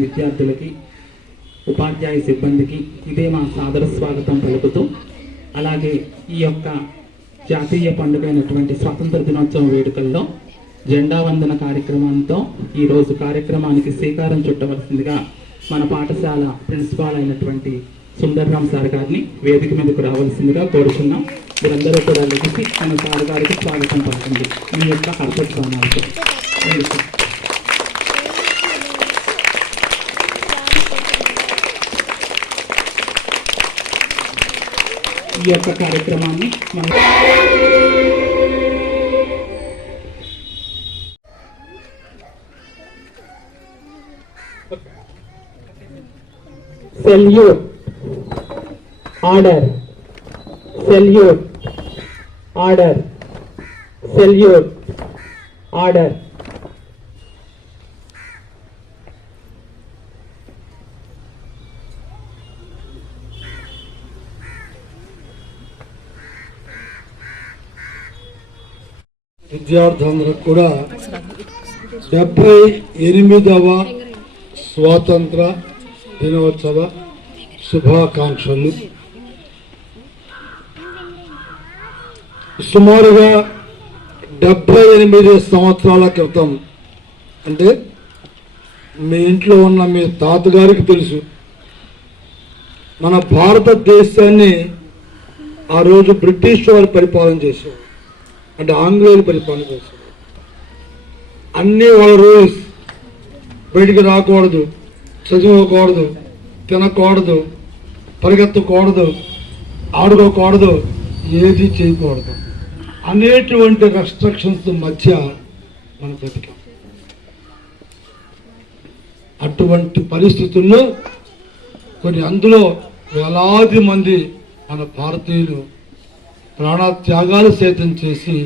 విద్యార్థులకి ఉపాధ్యాయ సిబ్బందికి ఇదే మా సాదర స్వాగతం పలుకుతూ అలాగే ఈ యొక్క జాతీయ పండుగ అయినటువంటి స్వాతంత్ర దినోత్సవ వేడుకల్లో జెండా వందన కార్యక్రమంతో ఈరోజు కార్యక్రమానికి శ్రీకారం చుట్టవలసిందిగా మన పాఠశాల ప్రిన్సిపాల్ అయినటువంటి సుందర్రామ్ సార్ గారిని వేదిక మీదకు రావాల్సిందిగా కోరుచున్నాం. మీరందరూ కూడా లెగిసి మన సార్ గారికి స్వాగతం పలకండి మీ యొక్క హర్షధ్వానాలతో థ్యాంక్ యూ సార్. ఈ యొక్క కార్యక్రమాన్ని మనం salute order salute order salute order విద్యార్థులందరూ కూడా డెబ్బై ఎనిమిదవ స్వాతంత్ర దినోత్సవ శుభాకాంక్షలు. సుమారుగా డెబ్బై ఎనిమిది సంవత్సరాల క్రితం అంటే మీ ఇంట్లో ఉన్న మీ తాతగారికి తెలుసు మన భారతదేశాన్ని ఆ రోజు బ్రిటిష్ వారు పరిపాలన చేశారు. అంటే ఆంగ్లేయులు పరిపాలన చేశారు అన్ని వాళ్ళ రూల్స్ బయటికి రాకూడదు చదువుకోకూడదు తినకూడదు పరిగెత్తకూడదు ఆడుకోకూడదు ఏది చేయకూడదు. అనేటువంటి రెస్ట్రిక్షన్స్ మధ్య మనం బతికాం అటువంటి పరిస్థితుల్లో కొన్ని అందులో వేలాది మంది మన భారతీయులు ప్రాణత్యాగాలు సైతం చేసి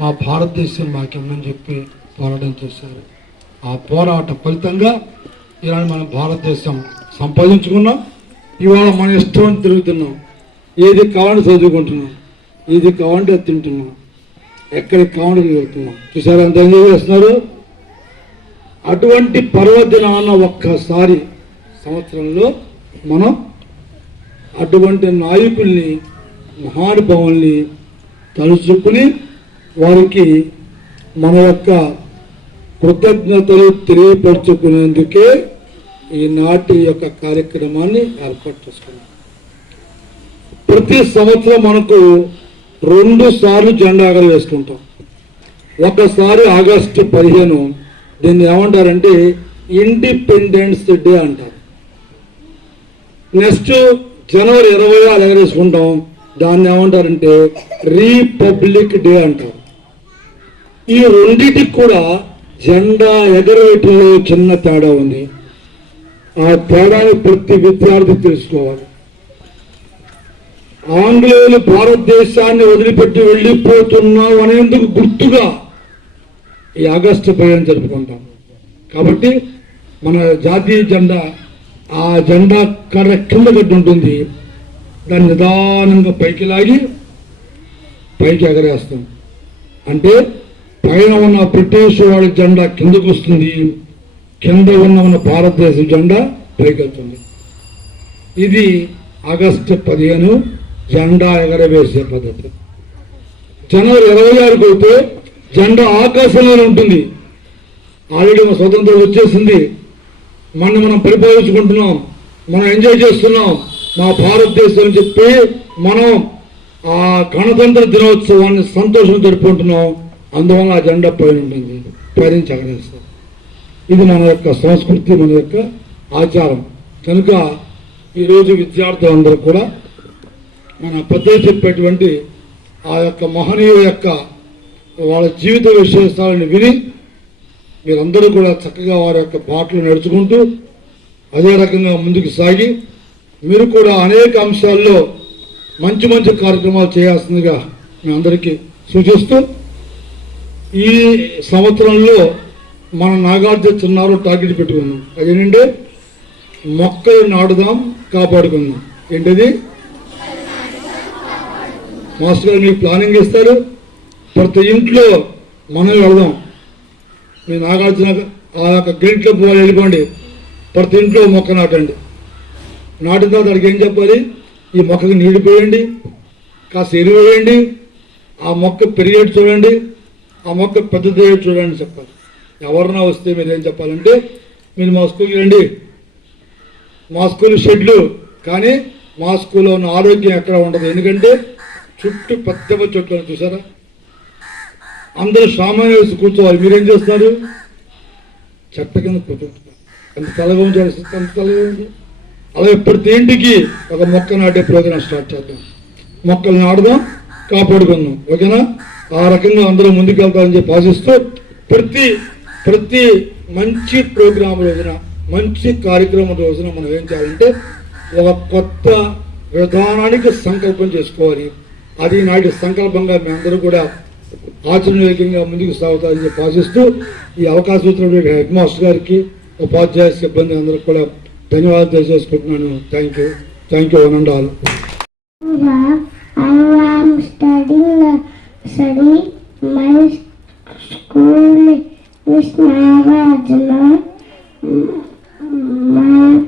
మా భారతదేశం మాకేమని చెప్పి పోరాటం చేశారు. ఆ పోరాట ఫలితంగా ఇలాంటి మన భారతదేశం సంపాదించుకున్నాం. ఇవాళ మన ఇష్టం తిరుగుతున్నాం. ఏది కావాలంటే చదువుకుంటున్నాం. ఏది కావాలంటే తింటున్నాం. ఎక్కడికి కావాలంటే వెళ్తున్నాం. చూసారు ఎంత ఎంజాయ్ చేస్తున్నారు? అటువంటి పర్వదినాన్న ఒక్కసారి సంవత్సరంలో మనం అటువంటి నాయకుల్ని మహానుభావుల్ని తలుచుకుని వారికి మన యొక్క కృతజ్ఞతలు తెలియపరుచుకునేందుకే ఈనాటి యొక్క కార్యక్రమాన్ని ఏర్పాటు చేసుకున్నాం. ప్రతి సంవత్సరం మనకు రెండు సార్లు జెండా ఎగర వేసుకుంటాం. ఒకసారి ఆగస్టు పదిహేను దీన్ని ఏమంటారంటే ఇండిపెండెన్స్ డే అంటారు. నెక్స్ట్ జనవరి ఇరవై ఆరు ఎగరేసుకుంటాం దాన్ని ఏమంటారంటే రీపబ్లిక్ డే అంటారు. ఈ రెండింటికి కూడా జెండా ఎగరవేటలో చిన్న తేడా ఉంది. ఆ తేడాని ప్రతి విద్యార్థి తెలుసుకోవాలి. ఆంగ్లేయులు భారతదేశాన్ని వదిలిపెట్టి వెళ్ళిపోతున్నాం అనేందుకు గుర్తుగా ఈ ఆగస్టు పదిహేను జరుపుకుంటాం. కాబట్టి మన జాతీయ జెండా ఆ జెండా కర్ర కింద గడ్డి ఉంటుంది. దాన్ని నిదానంగా పైకి లాగి పైకి ఎగరేస్తాం. అంటే పైన ఉన్న బ్రిటిష్ వాళ్ళ జెండా కిందకు వస్తుంది. కింద ఉన్న ఉన్న భారతదేశం జెండా పైకెళ్తుంది. ఇది ఆగస్టు పదిహేను జెండా ఎగరవేసే పద్ధతి. జనవరి ఇరవై ఆరుకు అయితే జెండా ఆకాశంలోనే ఉంటుంది. ఆల్రెడీ మన స్వతంత్రం వచ్చేసింది. మన మనం పరిపాలించుకుంటున్నాం. మనం ఎంజాయ్ చేస్తున్నాం. మా భారతదేశం అని చెప్పి మనం ఆ గణతంత్ర దినోత్సవాన్ని సంతోషం జరుపుకుంటున్నాం. అందువలన ఆ జెండా పైన ఉంటుంది. పైనుంచి ఎగరేస్తాం ఇది మన యొక్క సంస్కృతి మన యొక్క ఆచారం. కనుక ఈరోజు విద్యార్థులందరూ కూడా మన పెద్దలు చెప్పేటువంటి ఆ యొక్క మహనీయుల యొక్క వాళ్ళ జీవిత విశేషాలను విని మీరందరూ కూడా చక్కగా వారి యొక్క బాటలు నడుచుకుంటూ అదే రకంగా ముందుకు సాగి మీరు కూడా అనేక అంశాల్లో మంచి మంచి కార్యక్రమాలు చేయాల్సిందిగా మీ అందరికీ సూచిస్తూ ఈ సంవత్సరంలో మన నాగార్జున చిన్నారు టార్గెట్ పెట్టుకున్నాం. అదేంటంటే మొక్కలు నాటుదాం కాపాడుకుందాం. ఏంటది? మాస్టర్ గారు మీకు ప్లానింగ్ ఇస్తారు. ప్రతి ఇంట్లో మనం వెళదాం. మీ నాగార్జున ఆ యొక్క గ్రీన్ క్లబ్ వాళ్ళు వెళ్ళిపోండి. ప్రతి ఇంట్లో మొక్క నాటండి. నాటిన తర్వాత అడిగి ఏం చెప్పాలి? ఈ మొక్కకి నీళ్ళు పోయండి కాస్త ఎరువు వేయండి ఆ మొక్క పెరిగేటు చూడండి. ఆ మొక్క పెద్దదే చూడండి చెప్పాలి. ఎవరన్నా వస్తే మీరు ఏం చెప్పాలంటే మీరు మా స్కూల్కి రండి. మా స్కూల్ షెడ్లు కానీ మా స్కూల్లో ఉన్న ఆరోగ్యం ఎక్కడ ఉండదు. ఎందుకంటే చుట్టూ పెద్ద చెట్లు చూసారా? అందరూ సామాన్య వేసి కూర్చోవాలి. మీరేం చేస్తారు చెట్ట కింద కూర్చుంటున్నారు. ఎంత తలగా ఉంచాలి అంత తలగా ఉంది. అలాగే ఇంటికి ఒక మొక్క నాటే ప్రోగ్రాం స్టార్ట్ చేద్దాం. మొక్కలు నాటుదాం కాపాడుకుందాం. ఓకేనా? ఆ రకంగా అందరూ ముందుకు వెళ్తారని చెప్పి ఆశిస్తూ ప్రతి ప్రతి మంచి ప్రోగ్రాం రోజున మంచి కార్యక్రమం రోజున మనం ఏం చేయాలంటే ఒక కొత్త విధానానికి సంకల్పం చేసుకోవాలి. అది నాటి సంకల్పంగా మేమందరూ కూడా ఆచరణయోగ్యంగా ముందుకు సాగుతారని చెప్పి ఆశిస్తూ ఈ అవకాశం ఇచ్చినటువంటి హెడ్ మాస్టర్ గారికి ఉపాధ్యాయ సిబ్బంది అందరికి కూడా ధన్యవాదాలు తెలియజేసుకుంటున్నాను. Thank you. Thank you one and all I am studying सड़ी मैं स्कूल में विस्मय मैं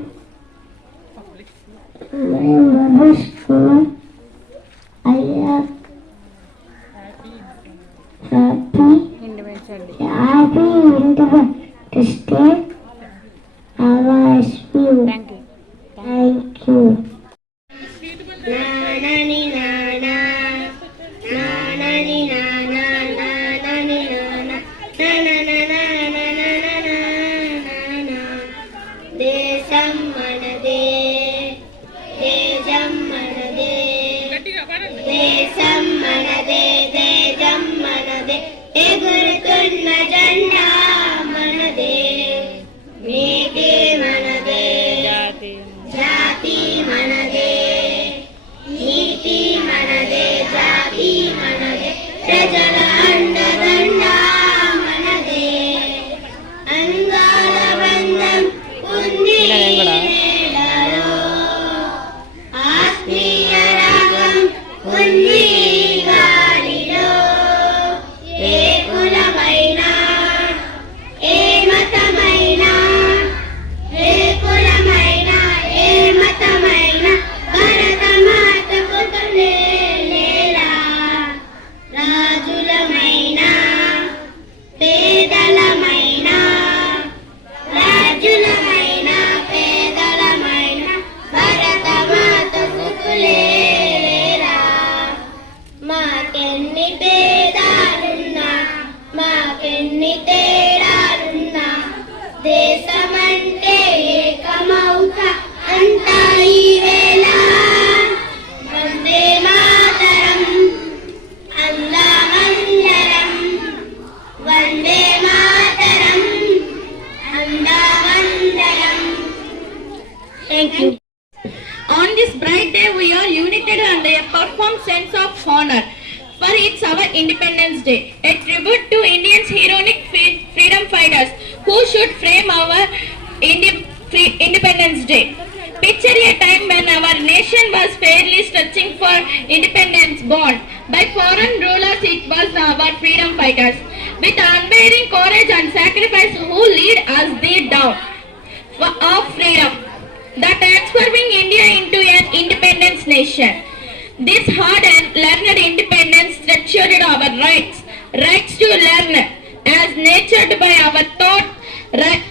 honor. For it's our Independence Day, a tribute to Indians' heroic freedom fighters who should frame our free- Independence Day. Picture a time when our nation was fairly stretching for independence born by foreign rulers. It was our freedom fighters with unwavering courage and sacrifice who lead us the down for- of freedom, the transforming India into an independence nation. This hard and learned independence structured our rights, rights to learn, as nurtured by our thought, right,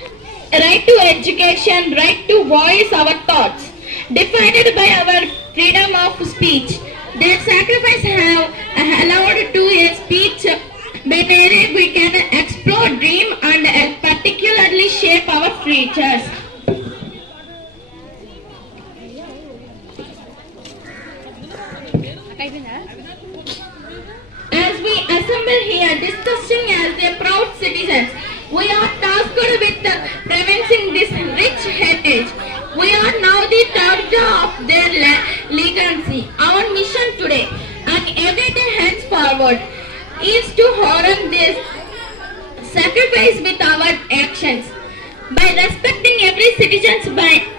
right to education, right to voice our thoughts, defined by our freedom of speech. Their sacrifice have allowed to a speech where we can explore, dream, and particularly shape our futures. As we assemble here discussing as a proud citizens, we are tasked with preventing this rich heritage. We are now the third of their legacy. Our mission today and every day henceforward is to honor this sacrifice with our actions. By respecting every citizen's by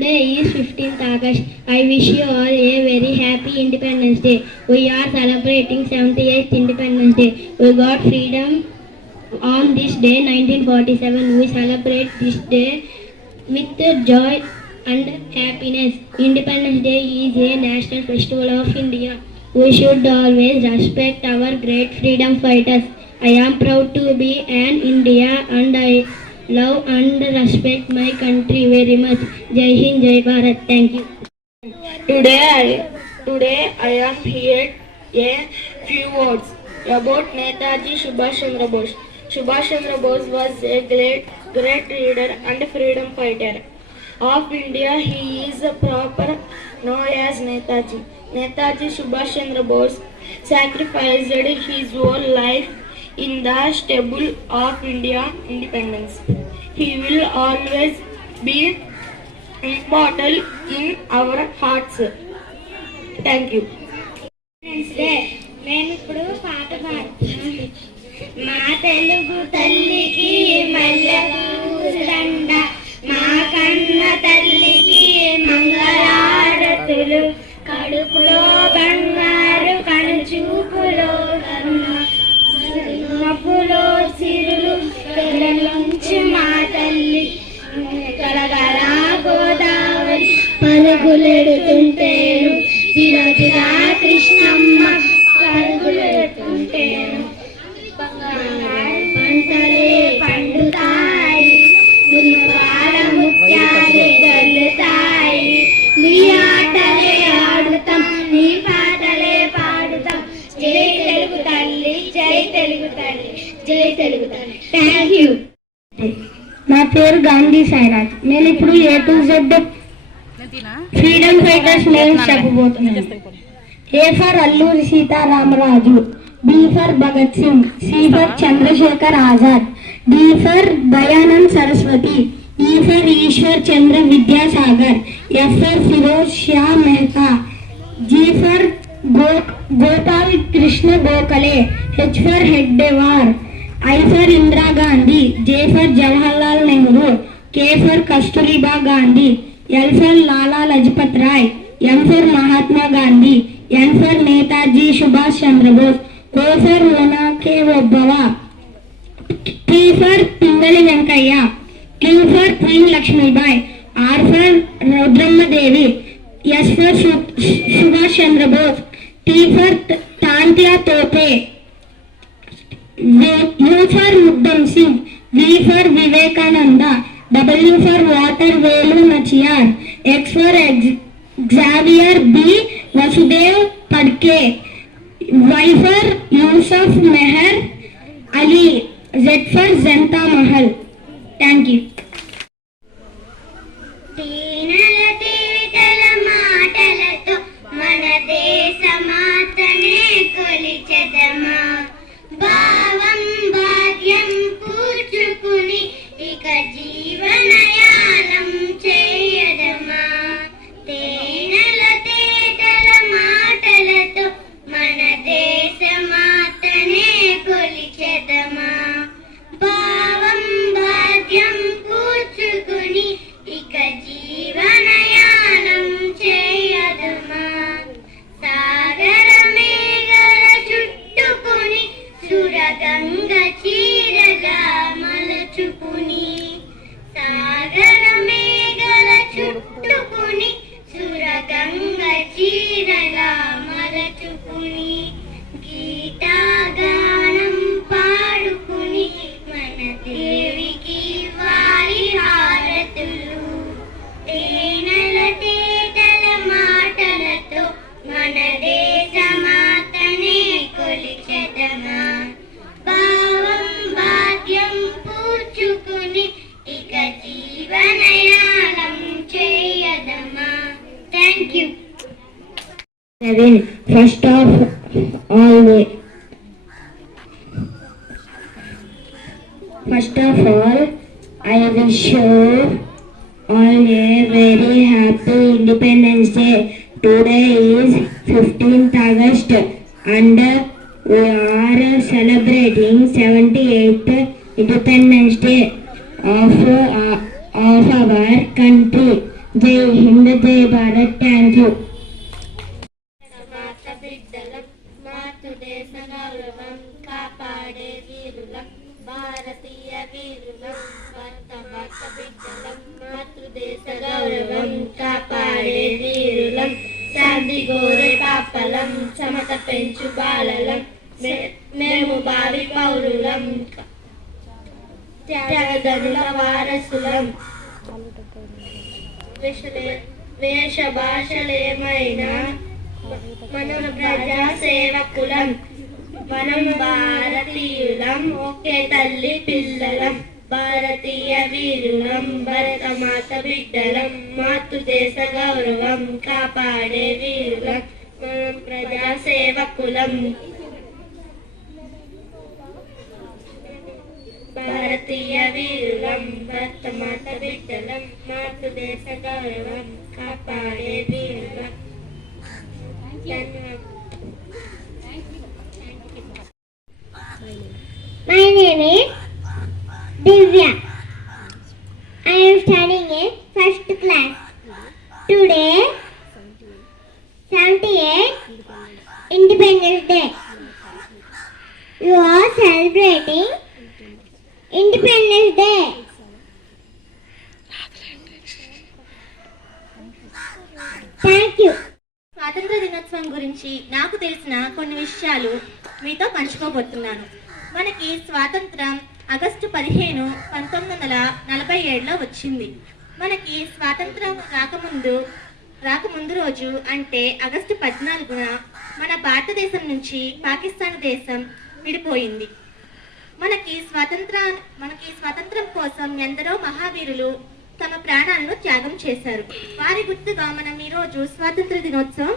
Today is 15th August. I wish you all a very happy Independence Day. We are celebrating 78th Independence Day. We got freedom on this day 1947. We celebrate this day with joy and happiness. Independence Day is a national festival of India. We should always respect our great freedom fighters. I am proud to be an India and I love and respect my country very much जय हिंद जय Bharat thank you today I today I am here a few words about Netaji Subhash Chandra Bose Subhash Chandra Bose was a great great leader and freedom fighter of India he is a proper no age Netaji Netaji Subhash Chandra Bose sacrificed his whole life in the stable of india independence. He will always be immortal in our hearts. Thank you. మేము ఇప్పుడు పాట పాడుతున్నాం మా తెలుగు తల్లికి మల్లెపూదండ మా కన్న తల్లికి మంగళారతులు కడుపులో బంగారు కనుచూపులో నవ్వులో సిరు పేరు గాంధీ సాయిరాజ్ నేను ఇప్పుడు A to Z freedom fighters names చెప్పబోతున్నాను A for Alluri Sitaramaraju B for Bhagat Singh C for Chandrashekhar Azad D for Dayanand Saraswati E for Ishwar Chandra Vidyasagar F for Firoz Shah Mehta G for go Gopal Krishna Gokhale H for Hedgewar I for Indira Gandhi, J for Jawaharlal Nehru, K K for Gandhi L Lala Lajpat Rai M Mahatma Gandhi N Netaji Subhash Chandra Bose O for Onake Obavva T for Pingali Venkayya Q queen Lakshmibai R for Devi S Subhash Chandra Bose Tantia Tope Udham Singh Vivekananda W for Water Velu Nachiyar, X for Ex- Xavier B. Vasudev Padke, Y for Yusuf Meher Ali, Z for Zenta Mahal. Thank you. తేనెల తేటల మాటలతో మన దేశమాతనే కొలిచెదమా భావం భాగ్యం కూర్చుకుని ఇక జీవనయానం and are celebrating 78th Independence Day of, uh, of our country. Jai Hind, Jai Bharat. Thank you. మాత బిడ్డలం మాతృదేశ భారతీయ వీరులం భర్త భర్త బిడ్డలం మాతృదేశ గౌరవం కాపాడే వీరులం శాంతి గోరే పాపలం సమత పెంచు బాలలం మే- మేము భావి పౌరులం. త్యాగదనుల వారసులం. వేష భాషలేమైనా మనం ప్రజా సేవకులం మనం భారతీయులం ఒకే తల్లి పిల్లలం. భారతీయ వీరులం భరతమాత బిడ్డలం మాతృదేశ గౌరవం కాపాడే వీరులం మనం ప్రజా సేవకులం. భారతీయ వీరులం భరత మాత బిడ్డలం మాతృదేశ గౌరవం కాపాడే వీరులం. My name is Divya. I am studying in first class. Today, 78 Independence Day. You are celebrating Independence Day. Thank you. స్వాతంత్ర దినోత్సవం గురించి నాకు తెలిసిన కొన్ని విషయాలు మీతో పంచుకోబోతున్నాను మనకి స్వాతంత్రం పదిహేను పంతొమ్మిది వందల నలభై ఏడులో వచ్చింది. మనకి స్వాతంత్రం రాకముందు రాకముందు రోజు అంటే ఆగస్టు పద్నాలుగున మన భారతదేశం నుంచి పాకిస్తాన్ దేశం విడిపోయింది. మనకి స్వాతంత్ర మనకి స్వాతంత్రం కోసం ఎందరో మహావీరులు తమ ప్రాణాలను త్యాగం చేశారు. వారి గుర్తుగా మనం ఈరోజు స్వాతంత్ర దినోత్సవం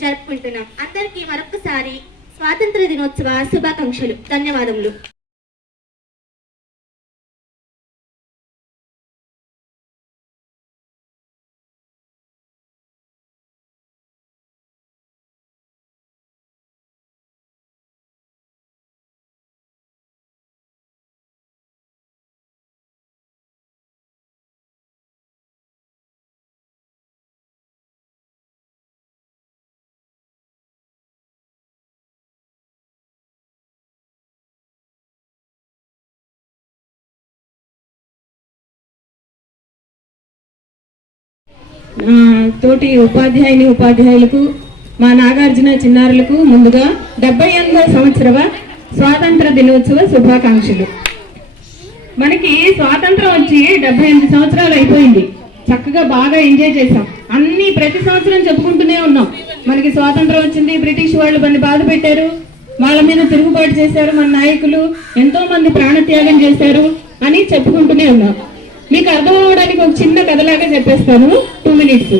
జరుపుకుంటున్నాం. అందరికీ మరొకసారి స్వాతంత్ర దినోత్సవ శుభాకాంక్షలు. ధన్యవాదములు. తోటి ఉపాధ్యాయుని ఉపాధ్యాయులకు మా నాగార్జున చిన్నారులకు ముందుగా డెబ్బై ఎనిమిదవ సంవత్సరవ స్వాతంత్ర దినోత్సవ శుభాకాంక్షలు. మనకి స్వాతంత్రం వచ్చి డెబ్బై ఎనిమిది సంవత్సరాలు అయిపోయింది. చక్కగా బాగా ఎంజాయ్ చేసాం అన్ని ప్రతి సంవత్సరం చెప్పుకుంటూనే ఉన్నాం. మనకి స్వాతంత్రం వచ్చింది బ్రిటిష్ వాళ్ళు మన బాధ పెట్టారు. వాళ్ళ మీద తిరుగుబాటు చేశారు మన నాయకులు. ఎంతో మంది ప్రాణత్యాగం చేశారు అని చెప్పుకుంటూనే ఉన్నాం. మీకు అర్థం అవడానికి ఒక చిన్న కథలాగా చెప్పేస్తాను. టూ మినిట్స్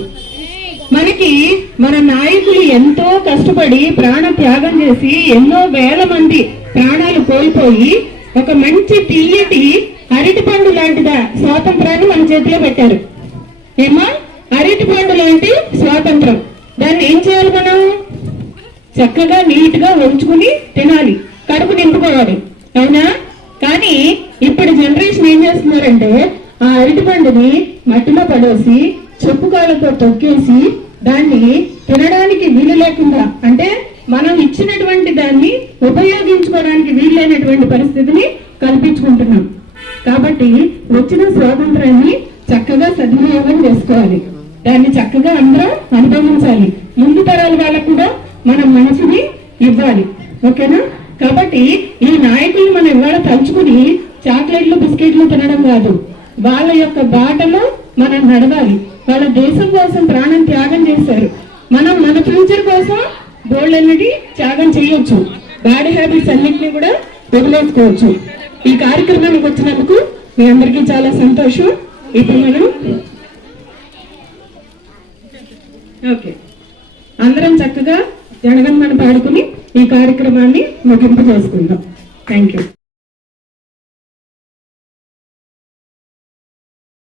మనకి మన నాయకులు ఎంతో కష్టపడి ప్రాణ త్యాగం చేసి ఎన్నో వేల మంది ప్రాణాలు కోల్పోయి ఒక మంచి తీయటి అరటి పండు లాంటిదా స్వాతంత్రాన్ని మన చేతిలో పెట్టారు. ఏమా అరటి పండు లాంటి స్వాతంత్రం. దాన్ని ఏం చేయాలి మనం? చక్కగా నీట్గా ఉంచుకుని తినాలి. కడుపు నింపుకోవాలి. అవునా? కానీ ఇప్పుడు జనరేషన్ ఏం చేస్తున్నారంటే ఆ అరటి పండుని మట్టిలో పడేసి చెప్పు కాళ్ళతో తొక్కేసి దాన్ని తినడానికి వీలు లేకుండా అంటే మనం ఇచ్చినటువంటి దాన్ని ఉపయోగించుకోవడానికి వీలైనటువంటి పరిస్థితిని కల్పించుకుంటున్నాం. కాబట్టి వచ్చిన స్వాతంత్రాన్ని చక్కగా సద్వినియోగం చేసుకోవాలి. దాన్ని చక్కగా అందరం అనుభవించాలి. ముందు తరాల వాళ్ళకు కూడా మనం మనసుని ఇవ్వాలి. ఓకేనా? కాబట్టి ఈ నాయకులు మనం ఇవాళ తలుచుకుని చాక్లెట్లు బిస్కెట్లు తినడం కాదు. యొక్క బాటలో మనం నడవాలి. వాళ్ళ దేశం కోసం ప్రాణం త్యాగం చేశారు. మనం మన ఫ్యూచర్ కోసం గోల్డ్ అన్నది త్యాగం చేయొచ్చు. బ్యాడ్ హ్యాబిట్స్ అన్నిటిని కూడా వదిలేసుకోవచ్చు. ఈ కార్యక్రమానికి వచ్చినందుకు మీ అందరికీ చాలా సంతోషం. ఇప్పుడు మనం ఓకే. అందరం చక్కగా జనగణమని పాడుకుని ఈ కార్యక్రమాన్ని ముగింపు చేసుకుందాం థ్యాంక్ యూ